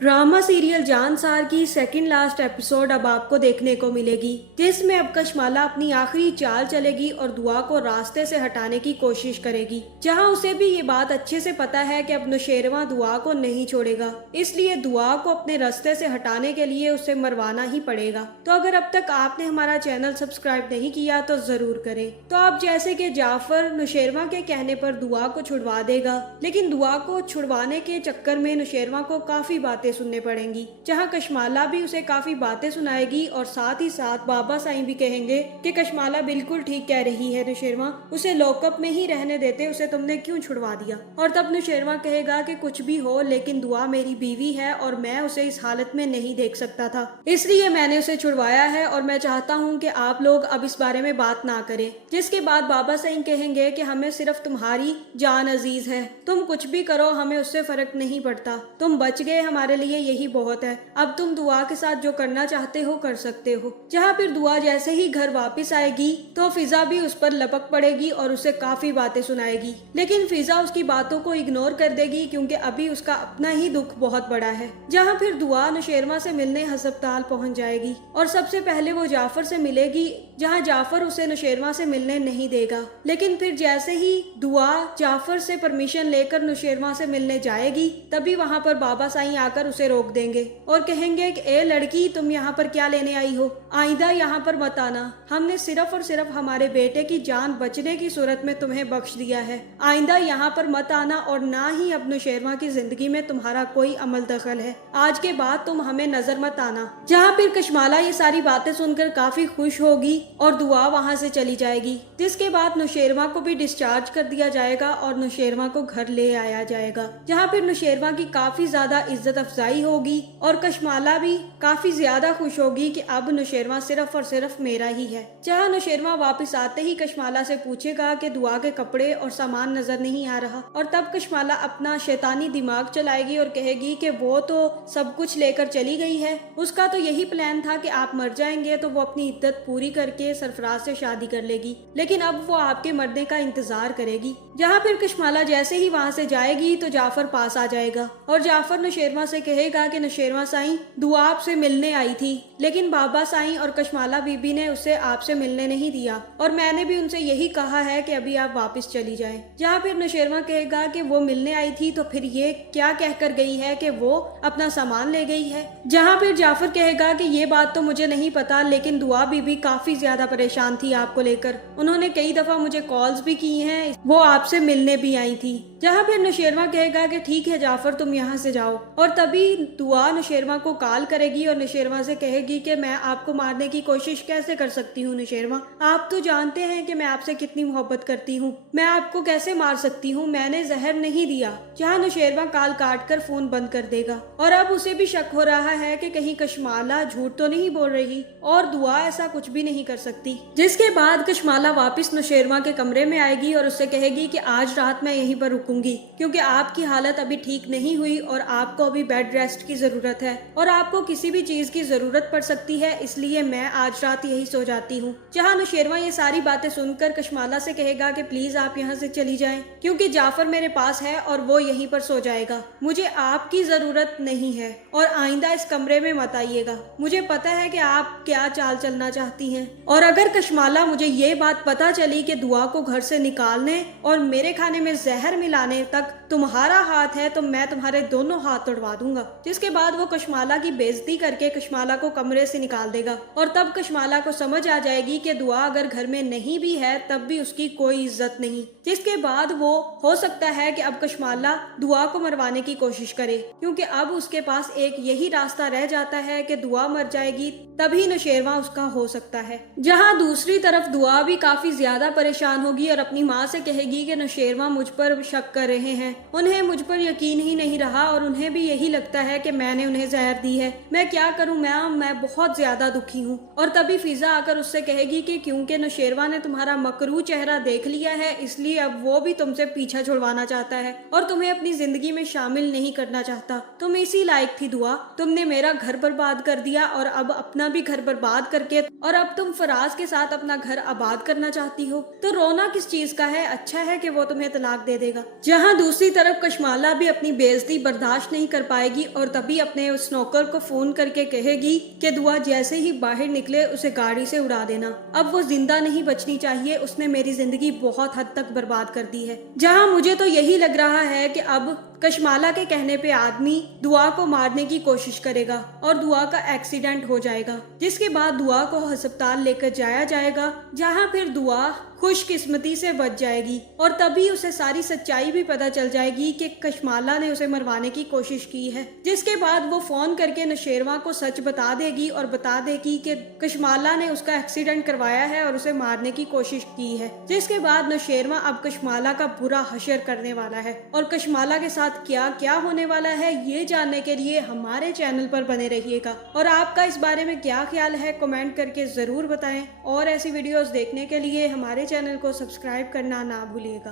Drama serial Jansar की second last episode अब आपको देखने को मिलेगी, जिसमें अब कशमाला अपनी आखिरी चाल चलेगी और दुआ को रास्ते से हटाने की कोशिश करेगी, जहां उसे भी ये बात अच्छे से पता है कि अब नौशेरवां दुआ को नहीं छोड़ेगा, इसलिए दुआ को अपने रास्ते से हटाने के लिए उसे मरवाना ही पड़ेगा। तो अगर अब तक आपने हमारा चैनल सब्सक्राइब नहीं किया तो जरूर करें। तो अब जैसे कि जाफर नौशेरवां के कहने पर दुआ को छुड़वा देगा, लेकिन दुआ को छुड़वाने के चक्कर में नौशेरवां को काफी बातें सुनने पड़ेंगी, जहां कशमाला भी उसे काफी बातें सुनाएगी और साथ ही साथ बाबा साईं भी कहेंगे कि कशमाला बिल्कुल ठीक कह रही है नौशेरवां, उसे लॉकअप में ही रहने देते, उसे तुमने क्यों छुड़वा दिया। और तब नौशेरवां कहेगा कि कुछ भी हो लेकिन दुआ मेरी बीवी है और मैं उसे इस हालत में नहीं देख सकता था, इसलिए मैंने उसे छुड़वाया है और मैं चाहता हूँ कि आप लोग अब इस बारे में बात ना करें। जिसके बाद बाबा साईं कहेंगे कि हमें सिर्फ तुम्हारी जान अजीज है, तुम कुछ भी करो हमें उससे फर्क नहीं पड़ता, तुम बच गए हमारे लिए यही बहुत है, अब तुम दुआ के साथ जो करना चाहते हो कर सकते हो। जहाँ फिर दुआ जैसे ही घर वापस आएगी तो फिजा भी उस पर लपक पड़ेगी और उसे काफी बातें सुनाएगी, लेकिन फिजा उसकी बातों को इग्नोर कर देगी क्योंकि अभी उसका अपना ही दुख बहुत बड़ा है। जहाँ फिर दुआ नौशेरवां से मिलने हस्पताल पहुँच जाएगी और सबसे पहले वो जाफर से मिलेगी, जहाँ जाफर उसे नौशेरवां से मिलने नहीं देगा, लेकिन फिर जैसे ही दुआ जाफर से परमिशन लेकर नौशेरवां से मिलने जाएगी तभी वहाँ पर बाबा साईं आकर उसे रोक देंगे और कहेंगे कि ए लड़की, तुम यहाँ पर क्या लेने आई हो, आइंदा यहाँ पर मत आना, हमने सिर्फ और सिर्फ हमारे बेटे की जान बचने की सूरत में तुम्हें बख्श दिया है, आइंदा यहाँ पर मत आना और ना ही अब नौशेरवां की जिंदगी में तुम्हारा कोई अमल दखल है, आज के बाद तुम हमें नजर मत आना। जहाँ फिर कशमाला ये सारी बातें सुनकर काफी खुश होगी और दुआ वहाँ से चली जाएगी, जिसके बाद नौशेरवां को भी डिस्चार्ज कर दिया जाएगा और नौशेरवां को घर ले आया जाएगा, जहाँ फिर नौशेरवां की काफी ज्यादा इज्जत अफजाई होगी और कशमाला भी काफी ज्यादा खुश होगी कि अब नौशेरवां सिर्फ और सिर्फ मेरा ही है। जहाँ नौशेरवां वापस आते ही कशमाला से पूछेगा कि दुआ के कपड़े और सामान नजर नहीं आ रहा, और तब कशमाला अपना शैतानी दिमाग चलाएगी और कहेगी कि वो तो सब कुछ लेकर चली गई है, उसका तो यही प्लान था कि आप मर जाएंगे तो वो अपनी इद्दत पूरी करके सरफराज से शादी कर लेगी, लेकिन अब वो आपके मरने का इंतजार करेगी। जहाँ फिर कशमाला जैसे ही वहाँ से जाएगी तो जाफर पास आ जाएगा और जाफर नौशेरवां से कहेगा कि नौशेरवां साईं, दुआ आपसे मिलने आई थी, लेकिन बाबा साईं और कशमाला बीबी ने उसे आपसे मिलने नहीं दिया और मैंने भी उनसे यही कहा है कि अभी आप वापस चली जाएं। जहाँ फिर नौशेरवां कहेगा कि वो मिलने आई थी तो फिर ये क्या कहकर गई है कि वो अपना सामान ले गई है। जहाँ फिर जाफर कहेगा कि ये बात तो मुझे नहीं पता, लेकिन दुआ बीबी काफी ज्यादा परेशान थी आपको लेकर, उन्होंने कई दफा मुझे कॉल्स भी की हैं, वो आपसे मिलने भी आई थी। जहाँ फिर नौशेरवां कहेगा कि ठीक है जाफर, तुम यहाँ से जाओ, और तभी दुआ नौशेरवां को कॉल करेगी और नौशेरवां से कहेगी कि मैं आपको मारने की कोशिश कैसे कर सकती हूँ नौशेरवां, आप तो जानते हैं कि मैं आपसे कितनी मोहब्बत करती हूँ, मैं आपको कैसे मार सकती हूँ, मैंने जहर नहीं दिया। जहाँ नौशेरवां कॉल काट कर फोन बंद कर देगा और अब उसे भी शक हो रहा है कि कहीं कशमाला झूठ तो नहीं बोल रही और दुआ ऐसा कुछ भी नहीं कर सकती। जिसके बाद कशमाला वापस नौशेरवां के कमरे में आएगी और उससे कहेगी कि आज रात मैं यहीं पर रुकूंगी क्योंकि आपकी हालत अभी ठीक नहीं हुई और आपको अभी बेड रेस्ट की जरूरत है और आपको किसी भी चीज की जरूरत पड़ सकती है, इसलिए मैं आज रात यही सो जाती हूँ। जहाँ नौशेरवां ये सारी बातें सुनकर कशमाला से कहेगा कि प्लीज आप यहाँ से चली जाएं क्योंकि जाफर मेरे पास है और वो यहीं पर सो जाएगा, मुझे आपकी जरूरत नहीं है और आइंदा इस कमरे में मत आइएगा, मुझे पता है कि आप क्या चाल चलना चाहती हैं और अगर कशमाला मुझे ये बात पता चली कि दुआ को घर से निकालने और मेरे खाने में जहर मिलाने तक तुम्हारा हाथ है तो मैं तुम्हारे दोनों हाथ तोड़वा दूंगा। जिसके बाद वो कशमाला की बेइज्जती करके कशमाला को कमरे से निकाल देगा और तब कशमाला को समझ आ जाएगी कि दुआ अगर घर में नहीं भी है तब भी उसकी कोई इज्जत नहीं। जिसके बाद वो हो सकता है कि अब कशमाला दुआ को मरवाने की कोशिश करे क्योंकि अब उसके पास एक यही रास्ता रह जाता है कि दुआ मर जाएगी तभी नौशेरवां उसका हो सकता है। जहाँ दूसरी तरफ दुआ भी काफी ज्यादा परेशान होगी और अपनी माँ से कहेगी कि नौशेरवां मुझ पर शक कर रहे हैं, उन्हें मुझ पर यकीन ही नहीं रहा और उन्हें भी यही लगता है कि मैंने उन्हें जहर दी है, मैं क्या करूं मैम, मैं बहुत ज्यादा दुखी हूं। और तभी फिजा आकर उससे कहेगी कि क्योंकि नौशेरवां ने तुम्हारा मकरू चेहरा देख लिया है इसलिए अब वो भी तुमसे पीछा छुड़वाना चाहता है और तुम्हें अपनी जिंदगी में शामिल नहीं करना चाहता, तुम इसी लायक थी दुआ, तुमने मेरा घर बर्बाद कर दिया और अब अपना भी घर बर्बाद करके और अब तुम फराज के साथ अपना घर आबाद करना चाहती हो, तो रोना किस चीज का है, अच्छा है कि वो तुम्हें तलाक दे देगा। जहां दूसरी तरफ कशमाला भी अपनी बेइज्जती बर्दाश्त नहीं कर पाएगी और तभी अपने उस नौकर को फोन करके कहेगी कि दुआ जैसे ही बाहर निकले उसे गाड़ी से उड़ा देना, अब वो जिंदा नहीं बचनी चाहिए, उसने मेरी जिंदगी बहुत हद तक बर्बाद कर दी है। जहां मुझे तो यही लग रहा है कि अब कशमाला के कहने पे आदमी दुआ को मारने की कोशिश करेगा और दुआ का एक्सीडेंट हो जाएगा, जिसके बाद दुआ को अस्पताल लेकर जाया जाएगा, जहां फिर दुआ खुशकिस्मती से बच जाएगी और तभी उसे सारी सच्चाई भी पता चल जाएगी कि कशमाला ने उसे मरवाने की कोशिश की है। जिसके बाद वो फोन करके नौशेरवा को सच बता देगी और बता देगी कि कशमाला ने उसका एक्सीडेंट करवाया है और उसे मारने की कोशिश की है। जिसके बाद नौशेरवा अब कशमाला का बुरा हशर करने वाला है और कशमाला के साथ क्या क्या होने वाला है ये जानने के लिए हमारे चैनल पर बने रहिएगा। और आपका इस बारे में क्या ख्याल है कमेंट करके जरूर बताएं और ऐसी वीडियोस देखने के लिए हमारे चैनल को सब्सक्राइब करना ना भूलिएगा।